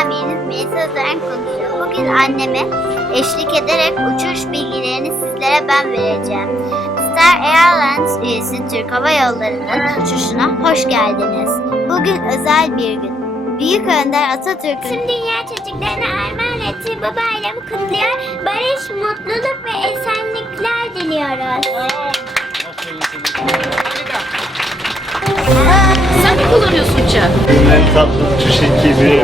amirimiz Melisa Özen konuşuyor. Bugün anneme eşlik ederek uçuş bilgilerini sizlere ben vereceğim. Star Airlines üyesi Türk Hava Yolları'nın uçuşuna hoş geldiniz. Bugün özel bir gün. Büyük Önder Atatürk'ün Tüm dünya çocuklarına armağan ettiği bu bayramı kutluyor. Barış, mutluluk ve esenlikler diliyoruz. Sen mi kullanıyorsun uçağı? En tatlı uçuş ekibi.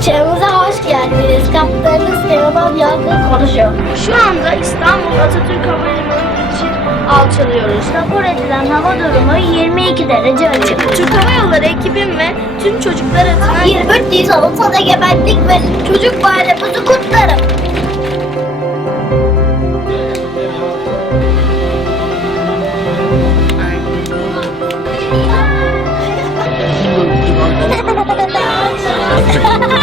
Uçağımıza hoş geldiniz. Kaptanınız Kemal Yalkın konuşuyor. Şu anda İstanbul Atatürk Havalimanı için alçalıyoruz. Rapor edilen hava durumu 22 derece açık. Türk Hava Yolları ekibim ve tüm çocuklar adına 24 Nisan Ulusal Egemenlik ve Çocuk Bayramımızı kutlarım. Ha ha ha!